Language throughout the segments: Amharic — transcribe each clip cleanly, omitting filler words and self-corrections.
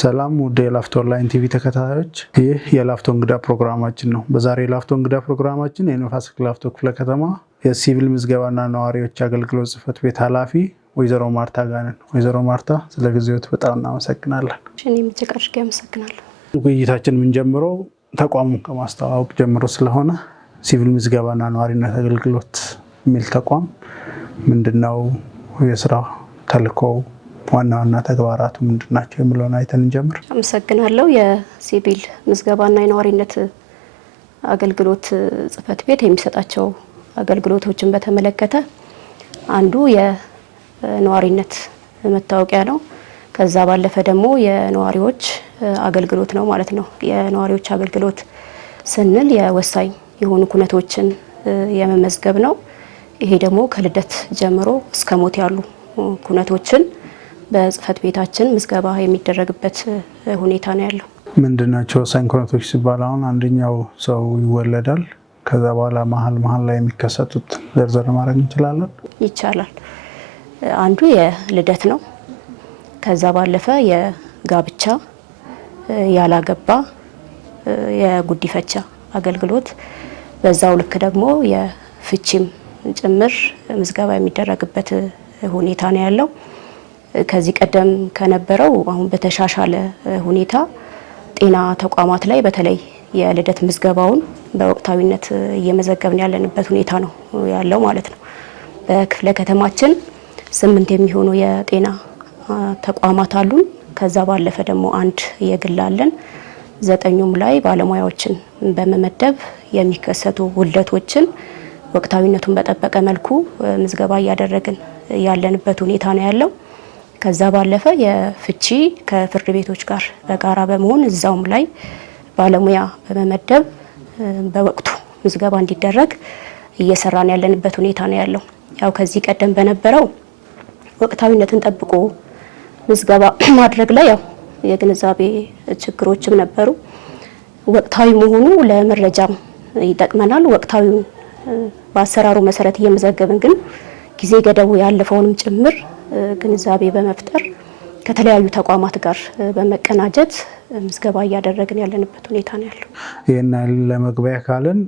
ሰላም ውድ የላፍቶ ኦንላይን ቲቪ ተከታታዮች፣ ይህ የላፍቶ እንግዳ ፕሮግራማችን ነው። በዛሬ የላፍቶ እንግዳ ፕሮግራማችን የንፋስ ስልክ ላፍቶ ክፍለ ከተማ የሲቪል ምዝገባና ነዋሪዎች አገልግሎት ጽሕፈት ቤት ኃላፊ ወይዘሮ ማርታ ጋር ነን። ወይዘሮ ማርታ ስለ ጊዜዎት በጣም እናመሰግናለን። እኔም እጅግ አድርጌ አመሰግናለሁ። ውይይታችን የምንጀምረው ተቋሙን ከማስተዋወቅ ጀምሮ ስለሆነ ሲቪል ምዝገባና ነዋሪነት አገልግሎት የሚል ተቋም ምንድነው? የስራ ተልዕኮው ዋና ዋና ተግባራቱ ምንድናቸው የሚለውን አይተን እንጀምር። አመሰግናለሁ። የሲቪል ምዝገባና የነዋሪነት አገልግሎት ጽሕፈት ቤት የሚሰጣቸው አገልግሎቶችን በተመለከተ አንዱ የነዋሪነት መታወቂያ ነው። ከዛ ባለፈ ደግሞ የነዋሪዎች አገልግሎት ነው ማለት ነው። የነዋሪዎች አገልግሎት ስንል የወሳኝ የሆኑ ኩነቶችን የመመዝገብ ነው። ይሄ ደግሞ ከልደት ጀምሮ እስከ ሞት ያሉ ኩነቶችን በጽሕፈት ቤታችን ምዝገባ የሚደረግበት ሁኔታ ነው ያለው። ምንድናቸው ወሳኝ ኩነቶች ሲባል አሁን አንደኛው ሰው ይወለዳል፣ ከዛ በኋላ መሀል ላይ የሚከሰቱት ዝርዝር ማድረግ እንችላለን? ይቻላል። አንዱ የልደት ነው። ከዛ ባለፈ የጋብቻ፣ ያላገባ፣ የጉዲፈቻ አገልግሎት፣ በዛው ልክ ደግሞ የፍቺም ጭምር ምዝገባ የሚደረግበት ሁኔታ ነው ያለው። ከዚህ ቀደም ከነበረው አሁን በተሻሻለ ሁኔታ ጤና ተቋማት ላይ በተለይ የልደት ምዝገባውን በወቅታዊነት እየመዘገብን ያለንበት ሁኔታ ነው ያለው ማለት ነው። በክፍለ ከተማችን 8 የሚሆኑ የጤና ተቋማት አሉን። ከዛ ባለፈ ደግሞ አንድ የግል አለን። 9ኙም ላይ ባለሙያዎችን በመመደብ የሚከሰቱ ውልደቶችን ወቅታዊነቱን በጠበቀ መልኩ ምዝገባ እያደረግን ያለንበት ሁኔታ ነው ያለው። ከዛ ባለፈ የፍቺ ከፍርድ ቤቶች ጋር በጋራ በመሆን እዛውም ላይ ባለሙያ በመመደብ በወቅቱ ምዝገባ እንዲደረግ እየሰራን ያለንበት ሁኔታ ነው ያለው። ያው ከዚህ ቀደም በነበረው ወቅታዊነትን ጠብቆ ምዝገባ ማድረግ ላይ ያው የግንዛቤ ችግሮችም ነበሩ። ወቅታዊ መሆኑ ለመረጃም ይጠቅመናል። ወቅታዊውን በአሰራሩ መሰረት እየመዘገብን ግን ጊዜ ገደቡ ያለፈውንም ጭምር ግንዛቤ በመፍጠር ከተለያዩ ተቋማት ጋር በመቀናጀት ምዝገባ እያደረግን ያለንበት ሁኔታ ነው ያለው። ይህን ለመግቢያ ካልን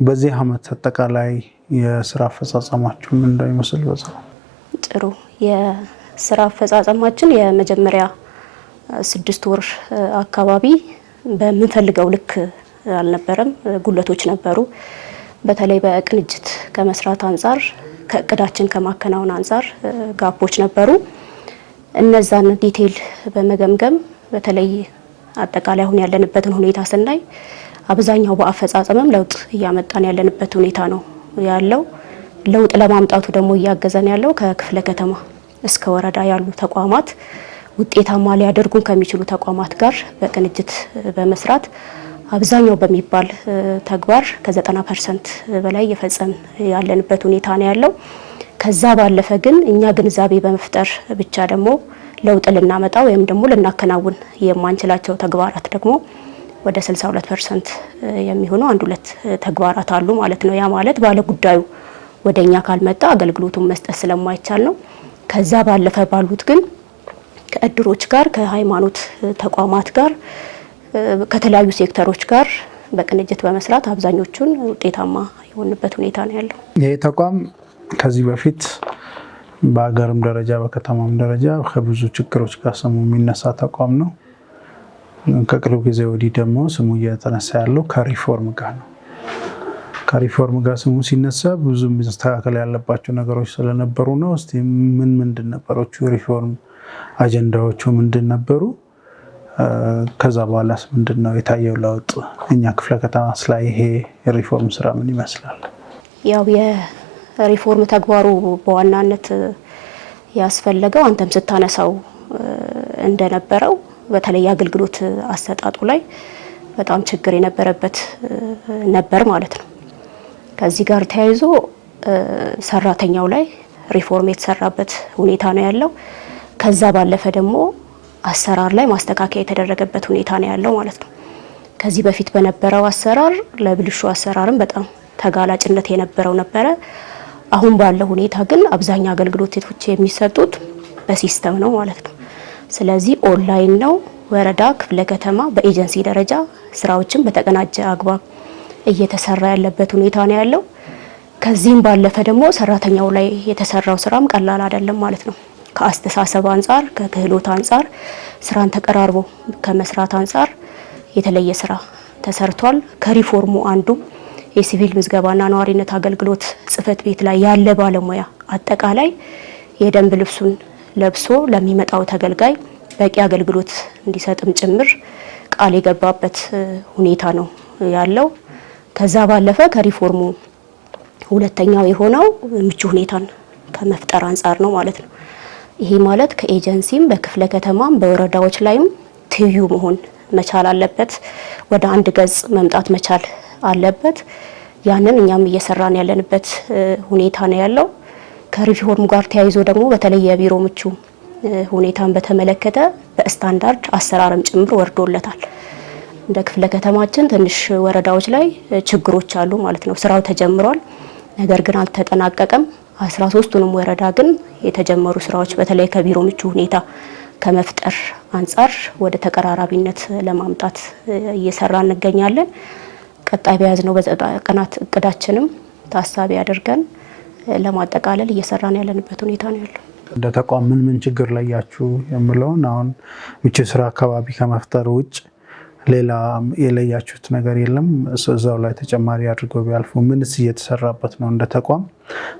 በዚህ ዓመት አጠቃላይ የስራ አፈጻጸማችሁ ምን እንደሚመስል በዛው? ጥሩ። የስራ አፈጻጸማችን የመጀመሪያ 6 ወር አካባቢ በምንፈልገው ልክ አልነበረም። ጉለቶች ነበሩ። በተለይ በቅንጅት ከመስራት አንጻር ከእቅዳችን ከማከናወን አንጻር ጋፖች ነበሩ። እነዛን ዲቴል በመገምገም በተለይ አጠቃላይ አሁን ያለንበትን ሁኔታ ስናይ አብዛኛው በአፈጻጸምም ለውጥ እያመጣን ያለንበት ሁኔታ ነው ያለው። ለውጥ ለማምጣቱ ደግሞ እያገዘን ያለው ከክፍለ ከተማ እስከ ወረዳ ያሉ ተቋማት ውጤታማ ሊያደርጉን ከሚችሉ ተቋማት ጋር በቅንጅት በመስራት አብዛኛው በሚባል ተግባር ከ90% በላይ እየፈጸምን ያለንበት ሁኔታ ነው ያለው። ከዛ ባለፈ ግን እኛ ግንዛቤ በመፍጠር ብቻ ደግሞ ለውጥ ልናመጣ ወይም ደግሞ ልናከናውን የማንችላቸው ተግባራት ደግሞ ወደ 62% የሚሆኑ 1-2 ተግባራት አሉ ማለት ነው። ያ ማለት ባለ ጉዳዩ ወደኛ ካልመጣ አገልግሎቱን መስጠት ስለማይቻል ነው። ከዛ ባለፈ ባሉት ግን ከእድሮች ጋር፣ ከሃይማኖት ተቋማት ጋር፣ ከተለያዩ ሴክተሮች ጋር በቅንጅት በመስራት አብዛኞቹን ውጤታማ የሆንበት ሁኔታ ነው ያለው። ይህ ተቋም ከዚህ በፊት በሀገርም ደረጃ በከተማም ደረጃ ከብዙ ችግሮች ጋር ስሙ የሚነሳ ተቋም ነው። ከቅርብ ጊዜ ወዲህ ደግሞ ስሙ እየተነሳ ያለው ከሪፎርም ጋር ነው። ከሪፎርም ጋር ስሙ ሲነሳ ብዙ መስተካከል ያለባቸው ነገሮች ስለነበሩ ነው። እስቲ ምንድን ነበሮቹ ሪፎርም አጀንዳዎቹ ምንድን ነበሩ? ከዛ በኋላስ ምንድነው የታየው ለውጥ? እኛ ክፍለ ከተማ ላይ ይሄ የሪፎርም ስራ ምን ይመስላል? ያው የሪፎርም ተግባሩ በዋናነት ያስፈለገው አንተም ስታነሳው እንደነበረው በተለይ አገልግሎት አሰጣጡ ላይ በጣም ችግር የነበረበት ነበር ማለት ነው። ከዚህ ጋር ተያይዞ ሰራተኛው ላይ ሪፎርም የተሰራበት ሁኔታ ነው ያለው። ከዛ ባለፈ ደግሞ አሰራር ላይ ማስተካከያ የተደረገበት ሁኔታ ነው ያለው ማለት ነው። ከዚህ በፊት በነበረው አሰራር ለብልሹ አሰራርም በጣም ተጋላጭነት የነበረው ነበረ። አሁን ባለው ሁኔታ ግን አብዛኛው አገልግሎቶች የሚሰጡት በሲስተም ነው ማለት ነው። ስለዚህ ኦንላይን ነው ወረዳ፣ ክፍለ ከተማ በኤጀንሲ ደረጃ ስራዎችን በተቀናጀ አግባብ እየተሰራ ያለበት ሁኔታ ነው ያለው። ከዚህም ባለፈ ደግሞ ሰራተኛው ላይ የተሰራው ስራም ቀላል አይደለም ማለት ነው። ከአስተሳሰብ አንጻር፣ ከክህሎት አንጻር፣ ስራን ተቀራርቦ ከመስራት አንጻር የተለየ ስራ ተሰርቷል። ከሪፎርሙ አንዱ የሲቪል ምዝገባና ነዋሪነት አገልግሎት ጽህፈት ቤት ላይ ያለ ባለሙያ አጠቃላይ የደንብ ልብሱን ለብሶ ለሚመጣው ተገልጋይ በቂ አገልግሎት እንዲሰጥም ጭምር ቃል የገባበት ሁኔታ ነው ያለው። ከዛ ባለፈ ከሪፎርሙ ሁለተኛው የሆነው ምቹ ሁኔታን ከመፍጠር አንጻር ነው ማለት ነው። ይሄ ማለት ከኤጀንሲም በክፍለ ከተማም በወረዳዎች ላይም ትይዩ መሆን መቻል አለበት። ወደ አንድ ገጽ መምጣት መቻል አለበት። ያንን እኛም እየሰራን ያለንበት ሁኔታ ነው ያለው። ከሪፎርሙ ጋር ተያይዞ ደግሞ በተለይ የቢሮ ምቹ ሁኔታን በተመለከተ በስታንዳርድ አሰራርም ጭምር ወርዶለታል። እንደ ክፍለ ከተማችን ትንሽ ወረዳዎች ላይ ችግሮች አሉ ማለት ነው። ስራው ተጀምሯል፣ ነገር ግን አልተጠናቀቀም። 13ቱንም ወረዳ ግን የተጀመሩ ስራዎች በተለይ ከቢሮ ምቹ ሁኔታ ከመፍጠር አንጻር ወደ ተቀራራቢነት ለማምጣት እየሰራ እንገኛለን። ቀጣይ በያዝነው በቀናት እቅዳችንም ታሳቢ አድርገን ለማጠቃለል እየሰራን ያለንበት ሁኔታ ነው ያለው። እንደ ተቋም ምን ችግር ለያችሁ የምለውን አሁን ምቹ ስራ አካባቢ ከመፍጠር ውጭ ሌላ የለያችሁት ነገር የለም? እዛው ላይ ተጨማሪ አድርገው ቢያልፉ። ምንስ እየተሰራበት ነው? እንደ ተቋም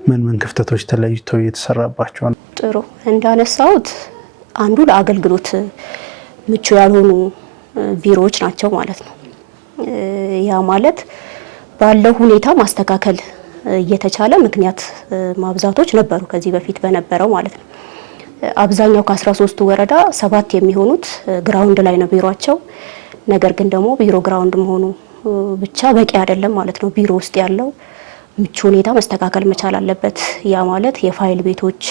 ምን ክፍተቶች ተለይተው እየተሰራባቸው ነው? ጥሩ እንዳነሳሁት አንዱ ለአገልግሎት ምቹ ያልሆኑ ቢሮዎች ናቸው ማለት ነው። ያ ማለት ባለው ሁኔታ ማስተካከል እየተቻለ ምክንያት ማብዛቶች ነበሩ ከዚህ በፊት በነበረው ማለት ነው። አብዛኛው ከ13ቱ ወረዳ 7 የሚሆኑት ግራውንድ ላይ ነው ቢሮአቸው። ነገር ግን ደግሞ ቢሮ ግራውንድ መሆኑ ብቻ በቂ አይደለም ማለት ነው። ቢሮ ውስጥ ያለው ምቹ ሁኔታ መስተካከል መቻል አለበት። ያ ማለት የፋይል ቤቶች፣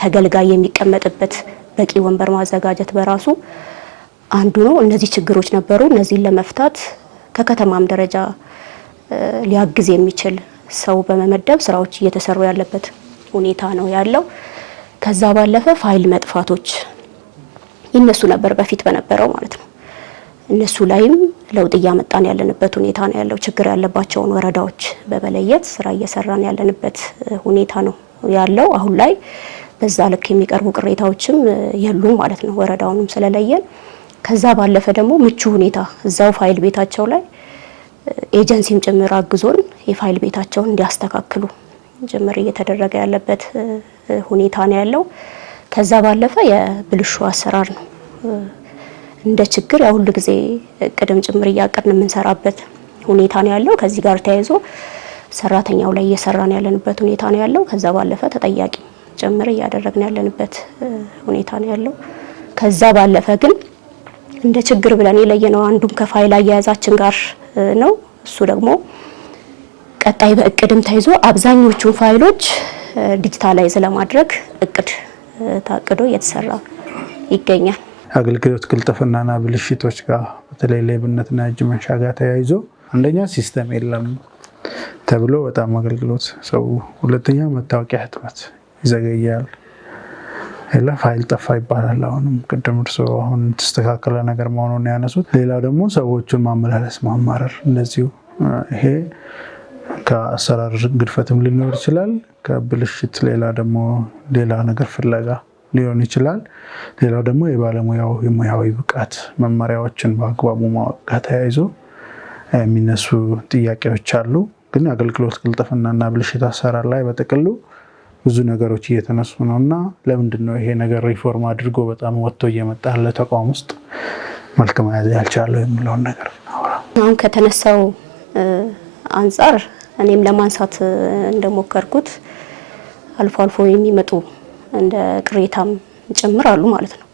ተገልጋይ የሚቀመጥበት በቂ ወንበር ማዘጋጀት በራሱ አንዱ ነው። እነዚህ ችግሮች ነበሩ። እነዚህን ለመፍታት ከከተማም ደረጃ ሊያግዝ የሚችል ሰው በመመደብ ስራዎች እየተሰሩ ያለበት ሁኔታ ነው ያለው። ከዛ ባለፈ ፋይል መጥፋቶች ይነሱ ነበር በፊት በነበረው ማለት ነው። እነሱ ላይም ለውጥ እያመጣን ያለንበት ሁኔታ ነው ያለው። ችግር ያለባቸውን ወረዳዎች በመለየት ስራ እየሰራን ያለንበት ሁኔታ ነው ያለው። አሁን ላይ በዛ ልክ የሚቀርቡ ቅሬታዎችም የሉም ማለት ነው ወረዳውንም ስለለየን። ከዛ ባለፈ ደግሞ ምቹ ሁኔታ እዛው ፋይል ቤታቸው ላይ ኤጀንሲም ጭምር አግዞን የፋይል ቤታቸውን እንዲያስተካክሉ ጭምር እየተደረገ ያለበት ሁኔታ ነው ያለው። ከዛ ባለፈ የብልሹ አሰራር ነው እንደ ችግር ያው ሁሉ ጊዜ ቅድም ጭምር እያቀድን የምንሰራበት ሁኔታ ነው ያለው። ከዚህ ጋር ተያይዞ ሰራተኛው ላይ እየሰራን ያለንበት ሁኔታ ነው ያለው። ከዛ ባለፈ ተጠያቂ ጭምር እያደረግን ያለንበት ሁኔታ ነው ያለው። ከዛ ባለፈ ግን እንደ ችግር ብለን የለየነው አንዱም ከፋይል አያያዛችን ጋር ነው። እሱ ደግሞ ቀጣይ በእቅድም ተይዞ አብዛኞቹን ፋይሎች ዲጂታላይዝ ለማድረግ እቅድ ታቅዶ እየተሰራ ይገኛል። አገልግሎት ቅልጥፍናና ብልሽቶች ጋር በተለይ ሌብነትና እጅ መንሻ ጋር ተያይዞ አንደኛ ሲስተም የለም ተብሎ በጣም አገልግሎት ሰው፣ ሁለተኛ መታወቂያ ህትመት ይዘገያል፣ ሌላ ፋይል ጠፋ ይባላል። አሁንም ቅድም እርሶ አሁን ተስተካከለ ነገር መሆኑን ያነሱት። ሌላ ደግሞ ሰዎችን ማመላለስ ማማረር፣ እንደዚሁ ይሄ ከአሰራር ግድፈትም ሊኖር ይችላል። ከብልሽት ሌላ ደግሞ ሌላ ነገር ፍለጋ ሊሆን ይችላል። ሌላው ደግሞ የባለሙያው የሙያዊ ብቃት መመሪያዎችን በአግባቡ ማወቅ ጋር ተያይዞ የሚነሱ ጥያቄዎች አሉ። ግን አገልግሎት ቅልጥፍናና ብልሽት አሰራር ላይ በጥቅሉ ብዙ ነገሮች እየተነሱ ነው እና ለምንድን ነው ይሄ ነገር ሪፎርም አድርጎ በጣም ወጥቶ እየመጣ ለተቋም ውስጥ መልክ መያዝ ያልቻለው የሚለውን ነገር አሁን ከተነሳው አንጻር እኔም ለማንሳት እንደሞከርኩት አልፎ አልፎ የሚመጡ እንደ ቅሬታም ጭምር አሉ ማለት ነው።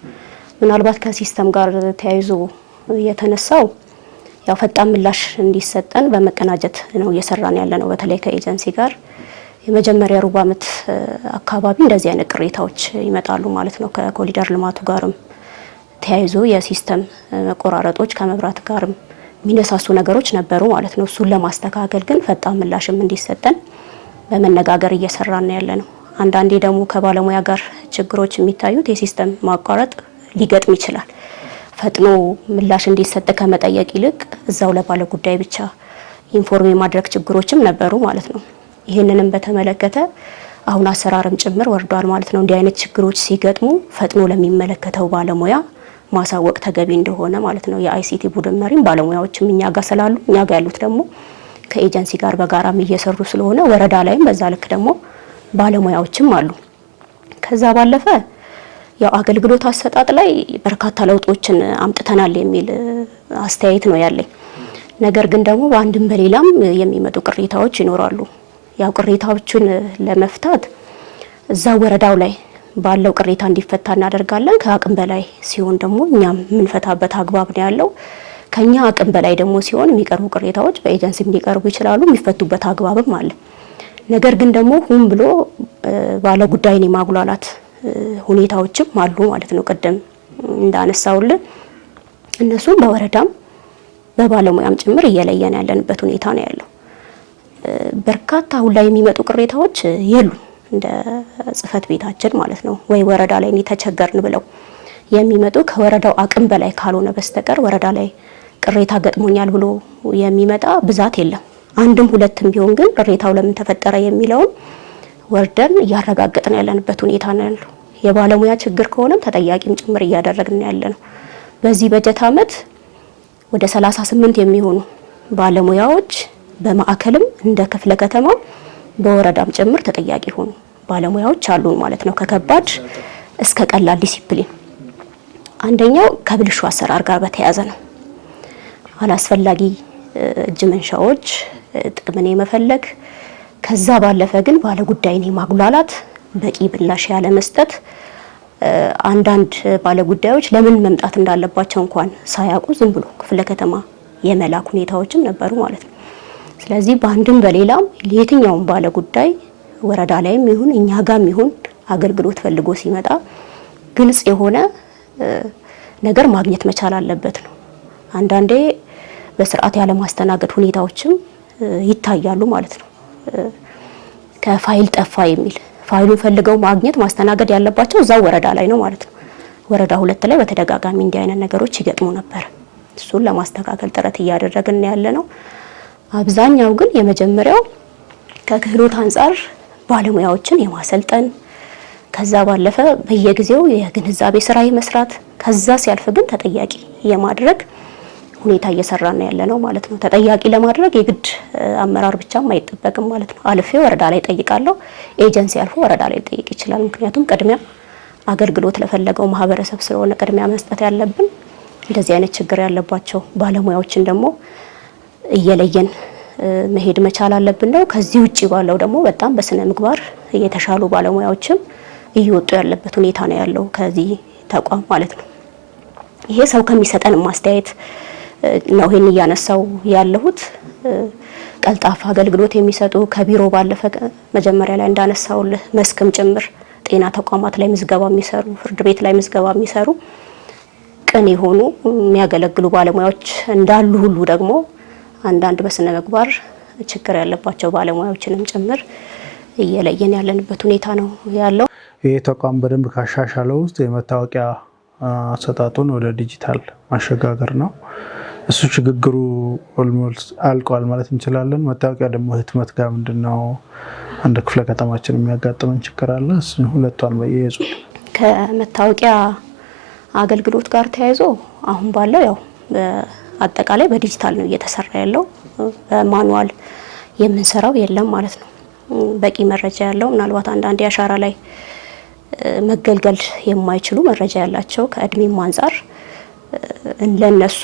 ምናልባት ከሲስተም ጋር ተያይዞ የተነሳው ያው ፈጣን ምላሽ እንዲሰጠን በመቀናጀት ነው እየሰራን ያለ ነው። በተለይ ከኤጀንሲ ጋር የመጀመሪያ ሩብ ዓመት አካባቢ እንደዚህ አይነት ቅሬታዎች ይመጣሉ ማለት ነው። ከኮሪደር ልማቱ ጋርም ተያይዞ የሲስተም መቆራረጦች ከመብራት ጋርም የሚነሳሱ ነገሮች ነበሩ ማለት ነው። እሱን ለማስተካከል ግን ፈጣን ምላሽም እንዲሰጠን በመነጋገር እየሰራን ያለ ነው። አንዳንዴ ደግሞ ከባለሙያ ጋር ችግሮች የሚታዩት የሲስተም ማቋረጥ ሊገጥም ይችላል። ፈጥኖ ምላሽ እንዲሰጥ ከመጠየቅ ይልቅ እዛው ለባለ ጉዳይ ብቻ ኢንፎርም የማድረግ ችግሮችም ነበሩ ማለት ነው። ይህንንም በተመለከተ አሁን አሰራርም ጭምር ወርዷል ማለት ነው። እንዲህ አይነት ችግሮች ሲገጥሙ ፈጥኖ ለሚመለከተው ባለሙያ ማሳወቅ ተገቢ እንደሆነ ማለት ነው። የአይሲቲ ቡድን መሪም ባለሙያዎችም እኛ ጋር ስላሉ እኛ ጋር ያሉት ደግሞ ከኤጀንሲ ጋር በጋራም እየሰሩ ስለሆነ ወረዳ ላይም በዛ ልክ ደግሞ ባለሙያዎችም አሉ። ከዛ ባለፈ ያው አገልግሎት አሰጣጥ ላይ በርካታ ለውጦችን አምጥተናል የሚል አስተያየት ነው ያለኝ። ነገር ግን ደግሞ በአንድም በሌላም የሚመጡ ቅሬታዎች ይኖራሉ። ያው ቅሬታዎችን ለመፍታት እዛ ወረዳው ላይ ባለው ቅሬታ እንዲፈታ እናደርጋለን። ከአቅም በላይ ሲሆን ደግሞ እኛም የምንፈታበት አግባብ ነው ያለው። ከኛ አቅም በላይ ደግሞ ሲሆን የሚቀርቡ ቅሬታዎች በኤጀንሲም ሊቀርቡ ይችላሉ፣ የሚፈቱበት አግባብም አለ። ነገር ግን ደግሞ ሁን ብሎ ባለ ጉዳይን የማጉላላት ሁኔታዎችም አሉ ማለት ነው። ቅድም እንዳነሳውልን እነሱም በወረዳም በባለሙያም ጭምር እየለየን ያለንበት ሁኔታ ነው ያለው። በርካታ አሁን ላይ የሚመጡ ቅሬታዎች የሉ እንደ ጽህፈት ቤታችን ማለት ነው ወይ ወረዳ ላይ ተቸገርን ብለው የሚመጡ ከወረዳው አቅም በላይ ካልሆነ በስተቀር ወረዳ ላይ ቅሬታ ገጥሞኛል ብሎ የሚመጣ ብዛት የለም። አንድም ሁለትም ቢሆን ግን ቅሬታው ለምን ተፈጠረ የሚለውን ወርደን እያረጋገጥን ያለንበት ሁኔታ ነው ያለው። የባለሙያ ችግር ከሆነም ተጠያቂም ጭምር እያደረግን ያለ ነው። በዚህ በጀት ዓመት ወደ 38 የሚሆኑ ባለሙያዎች በማዕከልም እንደ ክፍለ ከተማ በወረዳም ጭምር ተጠያቂ ሆኑ ባለሙያዎች አሉ ማለት ነው። ከከባድ እስከ ቀላል ዲሲፕሊን። አንደኛው ከብልሹ አሰራር ጋር በተያያዘ ነው። አላስፈላጊ እጅ መንሻዎች፣ ጥቅምን የመፈለግ ከዛ ባለፈ ግን ባለጉዳይን የማጉላላት በቂ ምላሽ ያለ መስጠት፣ አንዳንድ ባለጉዳዮች ለምን መምጣት እንዳለባቸው እንኳን ሳያውቁ ዝም ብሎ ክፍለ ከተማ የመላክ ሁኔታዎችም ነበሩ ማለት ነው። ስለዚህ በአንድም በሌላም የትኛውም ባለጉዳይ ወረዳ ላይም ይሁን እኛ ጋም ይሁን አገልግሎት ፈልጎ ሲመጣ ግልጽ የሆነ ነገር ማግኘት መቻል አለበት ነው። አንዳንዴ በስርዓት ያለ ማስተናገድ ሁኔታዎችም ይታያሉ ማለት ነው። ከፋይል ጠፋ የሚል ፋይሉን ፈልገው ማግኘት ማስተናገድ ያለባቸው እዛው ወረዳ ላይ ነው ማለት ነው። ወረዳ 2 ላይ በተደጋጋሚ እንዲህ አይነት ነገሮች ይገጥሙ ነበር። እሱን ለማስተካከል ጥረት እያደረግን ያለ ነው። አብዛኛው ግን የመጀመሪያው ከክህሎት አንጻር ባለሙያዎችን የማሰልጠን ከዛ ባለፈ በየጊዜው የግንዛቤ ስራ የመስራት ከዛ ሲያልፍ ግን ተጠያቂ የማድረግ ሁኔታ እየሰራን ያለ ነው ማለት ነው። ተጠያቂ ለማድረግ የግድ አመራር ብቻም አይጠበቅም ማለት ነው። አልፌ ወረዳ ላይ ጠይቃለሁ፣ ኤጀንሲ አልፎ ወረዳ ላይ ጠይቅ ይችላል። ምክንያቱም ቅድሚያ አገልግሎት ለፈለገው ማህበረሰብ ስለሆነ ቅድሚያ መስጠት ያለብን። እንደዚህ አይነት ችግር ያለባቸው ባለሙያዎችን ደግሞ እየለየን መሄድ መቻል አለብን ነው። ከዚህ ውጪ ባለው ደግሞ በጣም በስነ ምግባር የተሻሉ ባለሙያዎችም እየወጡ ያለበት ሁኔታ ነው ያለው ከዚህ ተቋም ማለት ነው። ይሄ ሰው ከሚሰጠን ማስተያየት ነው ይሄን እያነሳው ያለሁት። ቀልጣፋ አገልግሎት የሚሰጡ ከቢሮ ባለፈ መጀመሪያ ላይ እንዳነሳው መስክም ጭምር ጤና ተቋማት ላይ ምዝገባ የሚሰሩ፣ ፍርድ ቤት ላይ ምዝገባ የሚሰሩ ቅን የሆኑ የሚያገለግሉ ባለሙያዎች እንዳሉ ሁሉ ደግሞ አንዳንድ በስነ ምግባር ችግር ያለባቸው ባለሙያዎችንም ጭምር እየለየን ያለንበት ሁኔታ ነው ያለው። ይህ ተቋም በደንብ ካሻሻለው ውስጥ የመታወቂያ አሰጣጡን ወደ ዲጂታል ማሸጋገር ነው። እሱ ሽግግሩ ኦልሞስት አልቋል ማለት እንችላለን። መታወቂያ ደግሞ ህትመት ጋር ምንድነው አንድ ክፍለ ከተማችን የሚያጋጥመን ችግር አለ። እሱ ሁለቷን በየዙ ከመታወቂያ አገልግሎት ጋር ተያይዞ አሁን ባለው ያው አጠቃላይ በዲጂታል ነው እየተሰራ ያለው። በማኑዋል የምንሰራው የለም ማለት ነው። በቂ መረጃ ያለው ምናልባት አንዳንድ አሻራ ላይ መገልገል የማይችሉ መረጃ ያላቸው ከእድሜም አንጻር ለነሱ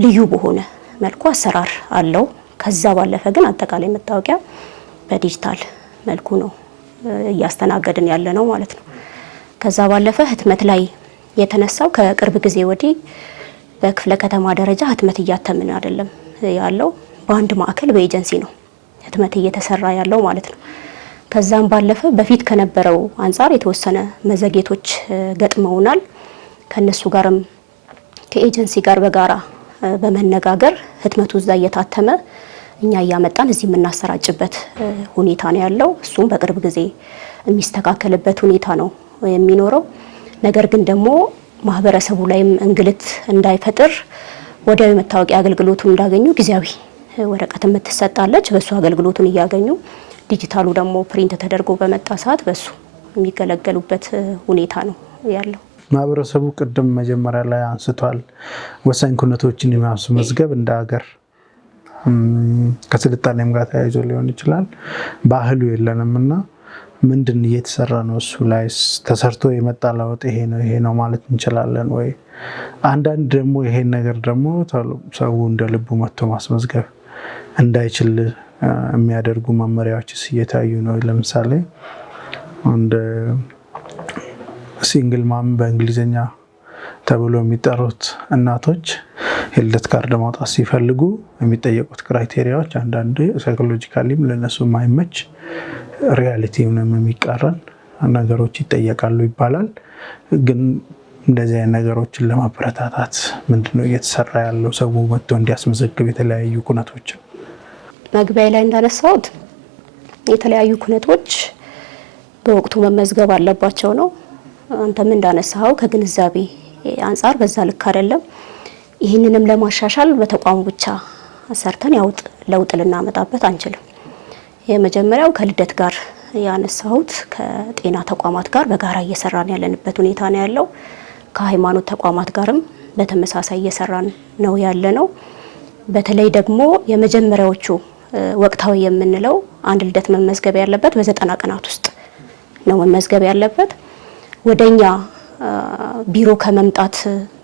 ልዩ በሆነ መልኩ አሰራር አለው። ከዛ ባለፈ ግን አጠቃላይ መታወቂያ በዲጂታል መልኩ ነው እያስተናገድን ያለ ነው ማለት ነው። ከዛ ባለፈ ህትመት ላይ የተነሳው ከቅርብ ጊዜ ወዲህ በክፍለ ከተማ ደረጃ ህትመት እያተምን አይደለም ያለው። በአንድ ማዕከል በኤጀንሲ ነው ህትመት እየተሰራ ያለው ማለት ነው። ከዛም ባለፈ በፊት ከነበረው አንጻር የተወሰነ መዘግየቶች ገጥመውናል። ከነሱ ጋርም ከኤጀንሲ ጋር በጋራ በመነጋገር ህትመቱ እዛ እየታተመ እኛ እያመጣን እዚህ የምናሰራጭበት ሁኔታ ነው ያለው። እሱም በቅርብ ጊዜ የሚስተካከልበት ሁኔታ ነው የሚኖረው። ነገር ግን ደግሞ ማህበረሰቡ ላይም እንግልት እንዳይፈጥር ወዲያው የመታወቂያ አገልግሎቱን እንዳገኙ ጊዜያዊ ወረቀት የምትሰጣለች። በሱ አገልግሎቱን እያገኙ ዲጂታሉ ደግሞ ፕሪንት ተደርጎ በመጣ ሰዓት በሱ የሚገለገሉበት ሁኔታ ነው ያለው። ማህበረሰቡ ቅድም መጀመሪያ ላይ አንስቷል፣ ወሳኝ ኩነቶችን የማስመዝገብ እንደ ሀገር ከስልጣኔም ጋር ተያይዞ ሊሆን ይችላል ባህሉ የለንምና ምንድን እየተሰራ ነው? እሱ ላይ ተሰርቶ የመጣ ለውጥ ይሄ ነው ማለት እንችላለን ወይ? አንዳንድ ደግሞ ይሄን ነገር ደግሞ ሰው እንደ ልቡ መጥቶ ማስመዝገብ እንዳይችል የሚያደርጉ መመሪያዎችስ እየታዩ ነው? ለምሳሌ እንደ ሲንግል ማም በእንግሊዝኛ ተብሎ የሚጠሩት እናቶች የልደት ካርድ ማውጣት ሲፈልጉ የሚጠየቁት ክራይቴሪያዎች አንዳንድ ሳይኮሎጂካሊም ለነሱ የማይመች ሪያሊቲውንም የሚቃረን ነገሮች ይጠየቃሉ ይባላል። ግን እንደዚህ አይነት ነገሮችን ለማበረታታት ምንድነው እየተሰራ ያለው? ሰው መጥቶ እንዲያስመዘግብ የተለያዩ ኩነቶችን መግቢያ ላይ እንዳነሳሁት የተለያዩ ኩነቶች በወቅቱ መመዝገብ አለባቸው ነው። አንተም እንዳነሳው ከግንዛቤ አንፃር በዛ ልክ አይደለም። ይህንንም ለማሻሻል በተቋሙ ብቻ ሰርተን ለውጥ ልናመጣበት አንችልም። የመጀመሪያው ከልደት ጋር ያነሳሁት ከጤና ተቋማት ጋር በጋራ እየሰራን ያለንበት ሁኔታ ነው ያለው። ከሃይማኖት ተቋማት ጋርም በተመሳሳይ እየሰራን ነው ያለነው። በተለይ ደግሞ የመጀመሪያዎቹ ወቅታዊ የምንለው አንድ ልደት መመዝገብ ያለበት በ90 ቀናት ውስጥ ነው መመዝገብ ያለበት። ወደኛ ቢሮ ከመምጣት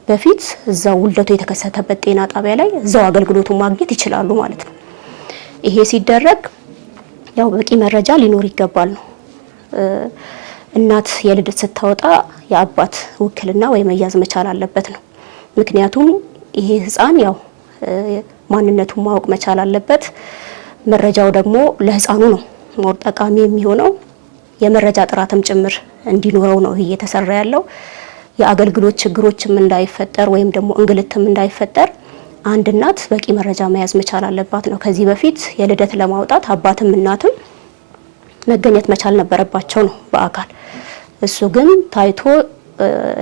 በፊት እዛው ውልደቱ የተከሰተበት ጤና ጣቢያ ላይ እዛው አገልግሎቱን ማግኘት ይችላሉ ማለት ነው። ይሄ ሲደረግ ያው በቂ መረጃ ሊኖር ይገባል ነው። እናት የልደት ስታወጣ የአባት ውክልና ወይ መያዝ መቻል አለበት ነው። ምክንያቱም ይሄ ህፃን ያው ማንነቱን ማወቅ መቻል አለበት። መረጃው ደግሞ ለህፃኑ ነው ሞር ጠቃሚ የሚሆነው። የመረጃ ጥራትም ጭምር እንዲኖረው ነው እየተሰራ ያለው። የአገልግሎት ችግሮችም እንዳይፈጠር ወይም ደግሞ እንግልትም እንዳይፈጠር አንድ እናት በቂ መረጃ መያዝ መቻል አለባት ነው። ከዚህ በፊት የልደት ለማውጣት አባትም እናትም መገኘት መቻል ነበረባቸው ነው በአካል። እሱ ግን ታይቶ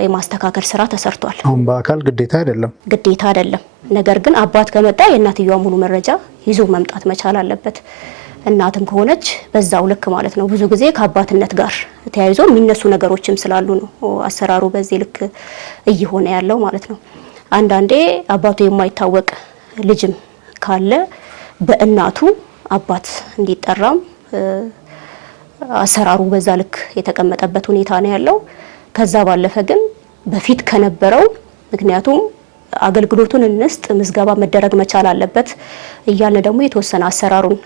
የማስተካከል ስራ ተሰርቷል። አሁን በአካል ግዴታ አይደለም። ነገር ግን አባት ከመጣ የእናትየዋ ሙሉ መረጃ ይዞ መምጣት መቻል አለበት። እናትም ከሆነች በዛው ልክ ማለት ነው። ብዙ ጊዜ ከአባትነት ጋር ተያይዞ የሚነሱ ነገሮችም ስላሉ ነው አሰራሩ በዚህ ልክ እየሆነ ያለው ማለት ነው። አንዳንዴ አባቱ የማይታወቅ ልጅም ካለ በእናቱ አባት እንዲጠራም አሰራሩ በዛ ልክ የተቀመጠበት ሁኔታ ነው ያለው። ከዛ ባለፈ ግን በፊት ከነበረው ምክንያቱም አገልግሎቱን እንስጥ ምዝገባ መደረግ መቻል አለበት እያልን ደግሞ የተወሰነ አሰራሩን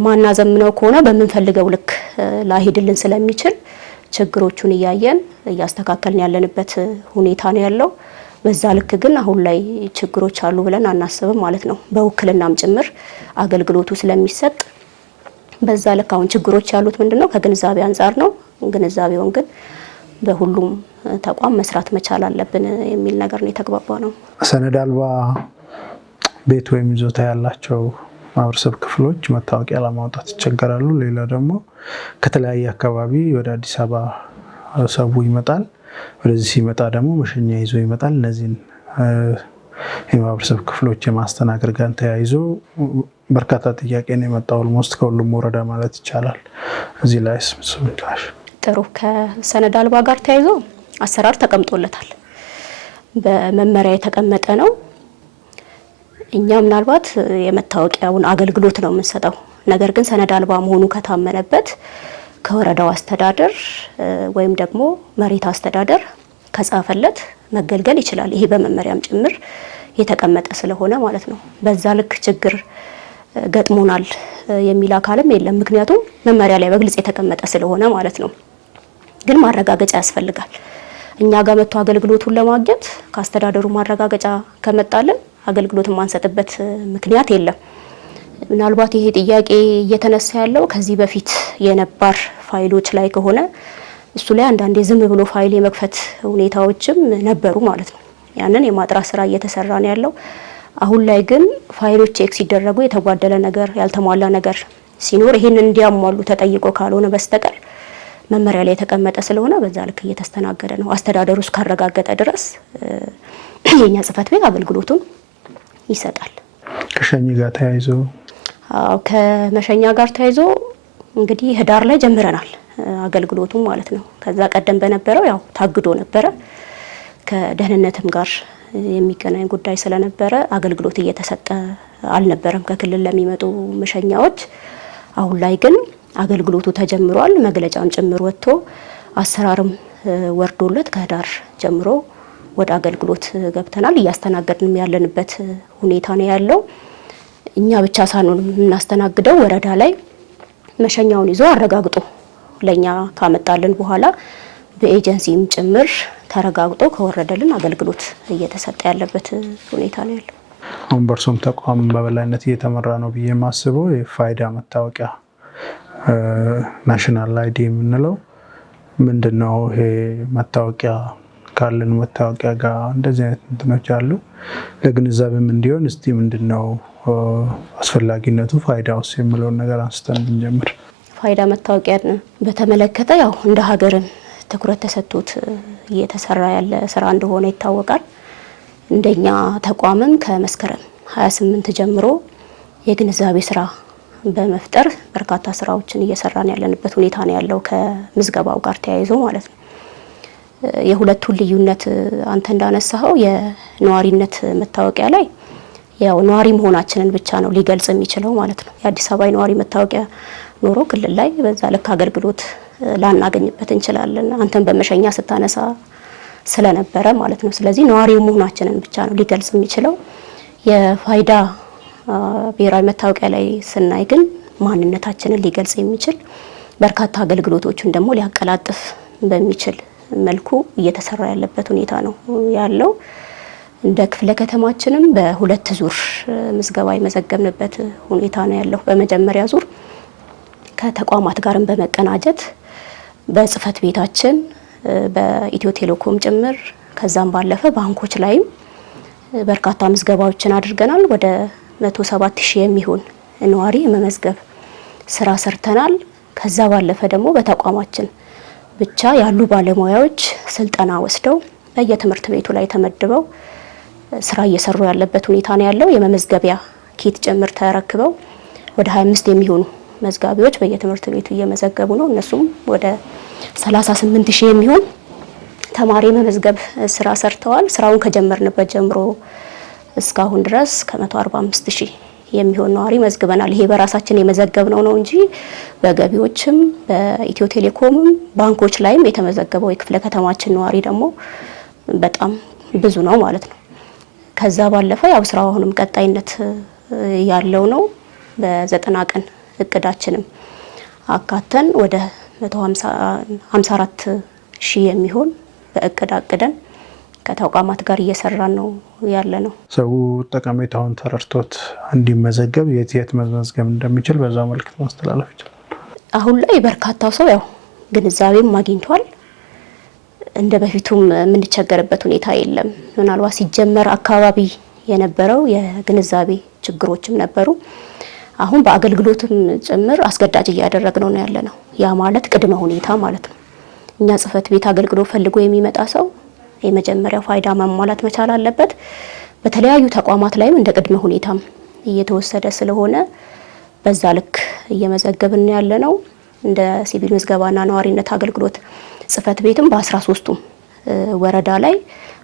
ማናዘምነው ከሆነ በምንፈልገው ልክ ላይሄድልን ስለሚችል ችግሮቹን እያየን እያስተካከልን ያለንበት ሁኔታ ነው ያለው። በዛ ልክ ግን አሁን ላይ ችግሮች አሉ ብለን አናስብም ማለት ነው። በውክልናም ጭምር አገልግሎቱ ስለሚሰጥ በዛ ልክ አሁን ችግሮች ያሉት ምንድነው ከግንዛቤ አንፃር ነው። ግንዛቤውን ግን በሁሉም ተቋም መስራት መቻል አለብን የሚል ነገር ነው የተግባባ ነው። ሰነድ አልባ ቤት ወይም ይዞታ ያላቸው ማህበረሰብ ክፍሎች መታወቂያ ለማውጣት ይቸገራሉ። ሌላ ደግሞ ከተለያየ አካባቢ ወደ አዲስ አበባ ሰው ይመጣል። ወደዚህ ሲመጣ ደግሞ መሸኛ ይዞ ይመጣል። እነዚህን የማህበረሰብ ክፍሎች የማስተናገድ ጋር ተያይዞ በርካታ ጥያቄ ነው የመጣው። ኦልሞስት ከሁሉም ወረዳ ማለት ይቻላል። እዚህ ላይ ስምንታሽ ጥሩ ከሰነድ አልባ ጋር ተያይዞ አሰራር ተቀምጦለታል። በመመሪያ የተቀመጠ ነው። እኛ ምናልባት የመታወቂያውን አገልግሎት ነው የምንሰጠው። ነገር ግን ሰነድ አልባ መሆኑ ከታመነበት ከወረዳው አስተዳደር ወይም ደግሞ መሬት አስተዳደር ከጻፈለት መገልገል ይችላል። ይሄ በመመሪያም ጭምር የተቀመጠ ስለሆነ ማለት ነው። በዛ ልክ ችግር ገጥሞናል የሚል አካልም የለም። ምክንያቱም መመሪያ ላይ በግልጽ የተቀመጠ ስለሆነ ማለት ነው። ግን ማረጋገጫ ያስፈልጋል። እኛ ጋር መጥቶ አገልግሎቱን ለማግኘት ከአስተዳደሩ ማረጋገጫ ከመጣልን አገልግሎት ማንሰጥበት ምክንያት የለም። ምናልባት ይሄ ጥያቄ እየተነሳ ያለው ከዚህ በፊት የነባር ፋይሎች ላይ ከሆነ እሱ ላይ አንዳንዴ ዝም ብሎ ፋይል የመክፈት ሁኔታዎችም ነበሩ ማለት ነው። ያንን የማጥራት ስራ እየተሰራ ነው ያለው። አሁን ላይ ግን ፋይሎች ቼክ ሲደረጉ የተጓደለ ነገር ያልተሟላ ነገር ሲኖር ይሄንን እንዲያሟሉ ተጠይቆ ካልሆነ በስተቀር መመሪያ ላይ የተቀመጠ ስለሆነ በዛ ልክ እየተስተናገደ ነው። አስተዳደሩ እስካረጋገጠ ድረስ የኛ ጽህፈት ቤት አገልግሎቱን ይሰጣል። ከሸኝ ጋር ተያይዞ ከመሸኛ ጋር ተያይዞ እንግዲህ ህዳር ላይ ጀምረናል አገልግሎቱን ማለት ነው። ከዛ ቀደም በነበረው ያው ታግዶ ነበረ። ከደህንነትም ጋር የሚገናኝ ጉዳይ ስለነበረ አገልግሎት እየተሰጠ አልነበረም ከክልል ለሚመጡ መሸኛዎች። አሁን ላይ ግን አገልግሎቱ ተጀምሯል። መግለጫም ጭምር ወጥቶ አሰራርም ወርዶለት ከህዳር ጀምሮ ወደ አገልግሎት ገብተናል። እያስተናገድንም ያለንበት ሁኔታ ነው ያለው። እኛ ብቻ ሳንሆን የምናስተናግደው ወረዳ ላይ መሸኛውን ይዞ አረጋግጦ ለኛ ካመጣልን በኋላ በኤጀንሲም ጭምር ተረጋግጦ ከወረደልን አገልግሎት እየተሰጠ ያለበት ሁኔታ ነው ያለው። አሁን በእርሶም ተቋም በበላይነት እየተመራ ነው ብዬ የማስበው የፋይዳ መታወቂያ ናሽናል አይዲ የምንለው ምንድነው? ይሄ መታወቂያ ካለን መታወቂያ ጋር እንደዚህ አይነት እንትኖች አሉ። ለግንዛቤም እንዲሆን እስቲ ምንድነው አስፈላጊነቱ ፋይዳውስ የሚለውን ነገር አንስተን ብንጀምር። ፋይዳ መታወቂያን በተመለከተ ያው እንደ ሀገርም ትኩረት ተሰጥቶት እየተሰራ ያለ ስራ እንደሆነ ይታወቃል። እንደኛ ተቋምም ከመስከረም 28 ጀምሮ የግንዛቤ ስራ በመፍጠር በርካታ ስራዎችን እየሰራን ያለንበት ሁኔታ ነው ያለው ከምዝገባው ጋር ተያይዞ ማለት ነው። የሁለቱን ልዩነት አንተ እንዳነሳኸው የነዋሪነት መታወቂያ ላይ ያው ነዋሪ መሆናችንን ብቻ ነው ሊገልጽ የሚችለው ማለት ነው። የአዲስ አበባ ነዋሪ መታወቂያ ኖሮ ክልል ላይ በዛ ልክ አገልግሎት ላናገኝበት እንችላለን። አንተን በመሸኛ ስታነሳ ስለነበረ ማለት ነው። ስለዚህ ነዋሪው መሆናችንን ብቻ ነው ሊገልጽ የሚችለው። የፋይዳ ብሔራዊ መታወቂያ ላይ ስናይ ግን ማንነታችንን ሊገልጽ የሚችል በርካታ አገልግሎቶችን ደግሞ ሊያቀላጥፍ በሚችል መልኩ እየተሰራ ያለበት ሁኔታ ነው ያለው። እንደ ክፍለ ከተማችንም በሁለት ዙር ምዝገባ የመዘገብንበት ሁኔታ ነው ያለው። በመጀመሪያ ዙር ከተቋማት ጋርም በመቀናጀት በጽህፈት ቤታችን በኢትዮ ቴሌኮም ጭምር ከዛም ባለፈ ባንኮች ላይም በርካታ ምዝገባዎችን አድርገናል። ወደ 107,000 የሚሆን ነዋሪ የመመዝገብ ስራ ሰርተናል። ከዛ ባለፈ ደግሞ በተቋማችን ብቻ ያሉ ባለሙያዎች ስልጠና ወስደው በየትምህርት ቤቱ ላይ ተመድበው ስራ እየሰሩ ያለበት ሁኔታ ነው ያለው። የመመዝገቢያ ኪት ጭምር ተረክበው ወደ 25 የሚሆኑ መዝጋቢዎች በየትምህርት ቤቱ እየመዘገቡ ነው። እነሱም ወደ 38,000 የሚሆን ተማሪ መመዝገብ ስራ ሰርተዋል። ስራውን ከጀመርንበት ጀምሮ እስካሁን ድረስ ከ145,000 የሚሆን ነዋሪ መዝግበናል። ይሄ በራሳችን የመዘገብነው ነው እንጂ በገቢዎችም በኢትዮ ቴሌኮምም ባንኮች ላይም የተመዘገበው የክፍለ ከተማችን ነዋሪ ደግሞ በጣም ብዙ ነው ማለት ነው። ከዛ ባለፈ ያው ስራው አሁንም ቀጣይነት ያለው ነው። በ90 ቀን እቅዳችንም አካተን ወደ 154,000 የሚሆን በእቅድ አቅደን ከተቋማት ጋር እየሰራን ነው ያለ ነው። ሰው ጠቀሜታውን ተረድቶት እንዲመዘገብ የት መመዝገብ እንደሚችል በዛው መልክ ማስተላለፍ ይችላል። አሁን ላይ በርካታው ሰው ያው ግንዛቤም አግኝቷል። እንደ በፊቱም የምንቸገርበት ሁኔታ የለም። ምናልባት ሲጀመር አካባቢ የነበረው የግንዛቤ ችግሮችም ነበሩ። አሁን በአገልግሎትም ጭምር አስገዳጅ እያደረግነው ነው ያለ ነው። ያ ማለት ቅድመ ሁኔታ ማለት ነው። እኛ ጽህፈት ቤት አገልግሎት ፈልጎ የሚመጣ ሰው የመጀመሪያው ፋይዳ ማሟላት መቻል አለበት። በተለያዩ ተቋማት ላይም እንደ ቅድመ ሁኔታም እየተወሰደ ስለሆነ በዛ ልክ እየመዘገብን ያለ ነው። እንደ ሲቪል ምዝገባና ነዋሪነት አገልግሎት ጽህፈት ቤትም በ13ቱም ወረዳ ላይ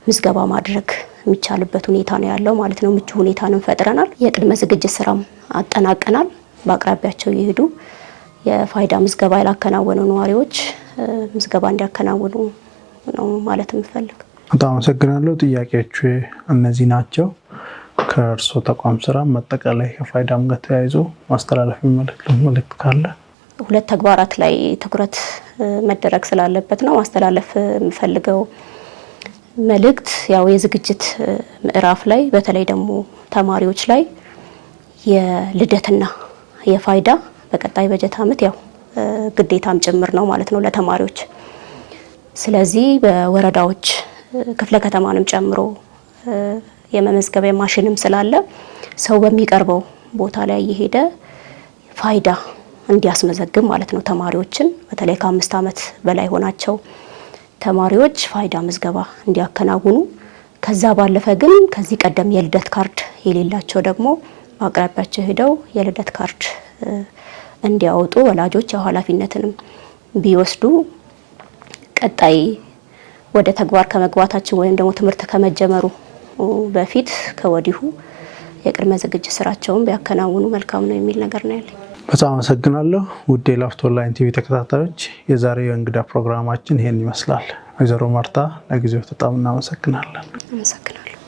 ምዝገባ ማድረግ የሚቻልበት ሁኔታ ነው ያለው ማለት ነው። ምቹ ሁኔታንም ፈጥረናል። የቅድመ ዝግጅት ስራም አጠናቀናል። በአቅራቢያቸው የሄዱ የፋይዳ ምዝገባ ያላከናወኑ ነዋሪዎች ምዝገባ እንዲያከናውኑ ነው ማለት የምፈልግ። በጣም አመሰግናለሁ። ጥያቄዎቹ እነዚህ ናቸው። ከእርሶ ተቋም ስራ መጠቃላይ ከፋይዳም ጋር ተያይዞ ማስተላለፍ መልእክት ካለ? ሁለት ተግባራት ላይ ትኩረት መደረግ ስላለበት ነው ማስተላለፍ የምፈልገው መልእክት። ያው የዝግጅት ምዕራፍ ላይ በተለይ ደግሞ ተማሪዎች ላይ የልደትና የፋይዳ በቀጣይ በጀት ዓመት ያው ግዴታም ጭምር ነው ማለት ነው ለተማሪዎች። ስለዚህ በወረዳዎች ክፍለ ከተማንም ጨምሮ የመመዝገቢያ ማሽንም ስላለ ሰው በሚቀርበው ቦታ ላይ እየሄደ ፋይዳ እንዲያስመዘግብ ማለት ነው። ተማሪዎችን በተለይ ከ5 ዓመት በላይ ሆናቸው ተማሪዎች ፋይዳ ምዝገባ እንዲያከናውኑ፣ ከዛ ባለፈ ግን ከዚህ ቀደም የልደት ካርድ የሌላቸው ደግሞ አቅራቢያቸው ሄደው የልደት ካርድ እንዲያወጡ ወላጆች ኃላፊነትንም ቢወስዱ ቀጣይ ወደ ተግባር ከመግባታችን ወይም ደግሞ ትምህርት ከመጀመሩ በፊት ከወዲሁ የቅድመ ዝግጅት ስራቸውን ቢያከናውኑ መልካም ነው የሚል ነገር ነው ያለኝ። በጣም አመሰግናለሁ። ውድ የላፍቶ ኦንላይን ቲቪ ተከታታዮች የዛሬው የእንግዳ ፕሮግራማችን ይሄን ይመስላል። ወይዘሮ ማርታ ለጊዜው በጣም እናመሰግናለን። አመሰግናለሁ።